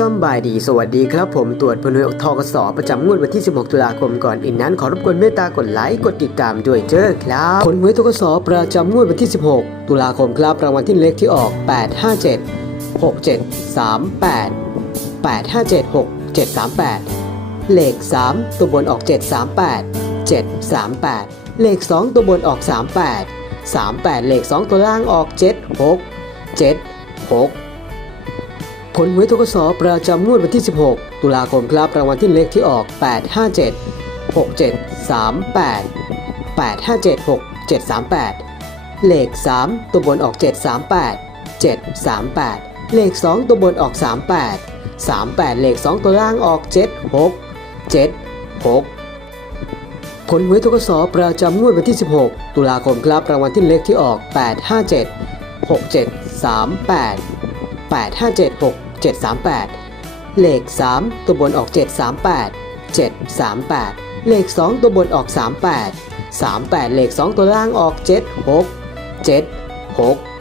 สำบายดีสวัสดีครับผมตรวจพลวยทกสประจำงวดวันที่ 16 ตุลาคมก่อนอื่นนั้น ขอรบกวนเมตตากดไลค์กดติดตามด้วยเจ้อครับผลหวยทกสประจำงวดวันที่ 16 ตุลาคมครับรางวัลที่เลขที่ออก 857 6738 857 6738 เลข 3 ตัวบนออก 738 738 เลข 2 ตัวบนออก 38 38 เลข 2 ตัวล่างออก 76 76 ผลหวยทกสประจำงวดวันที่ 16 ตุลาคมครับรางวัลที่เลขที่ออก 857 6738 857 6738 เลข 3 ตัวบนออก 738 738 เลข 2 ตัวบนออก 38 38 เลข 2 ตัวล่างออก 76 76 ผลหวยทกสประจำงวดวันที่ 16 ตุลาคมครับรางวัลที่เลขที่ออก 857 6738 8576 738 เลข 3 ตัวบนออก 738 738 เลข 2 ตัวบนออก 38 38 เลข 2 ตัวล่างออก 76 76